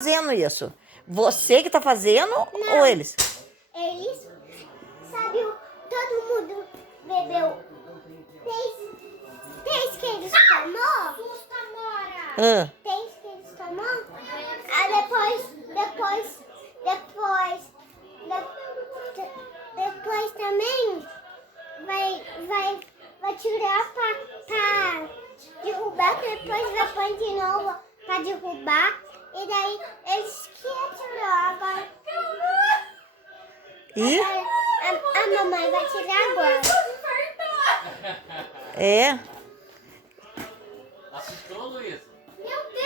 Fazendo isso? Você que tá fazendo ou eles? Eles, sabe, todo mundo bebeu três que eles tomou. Ah, Três que eles tomou. Aí depois também vai tirar pra derrubar, depois vai pôr de novo pra derrubar. E daí eles que atirou agora. e? A mamãe vai tirar agora. É?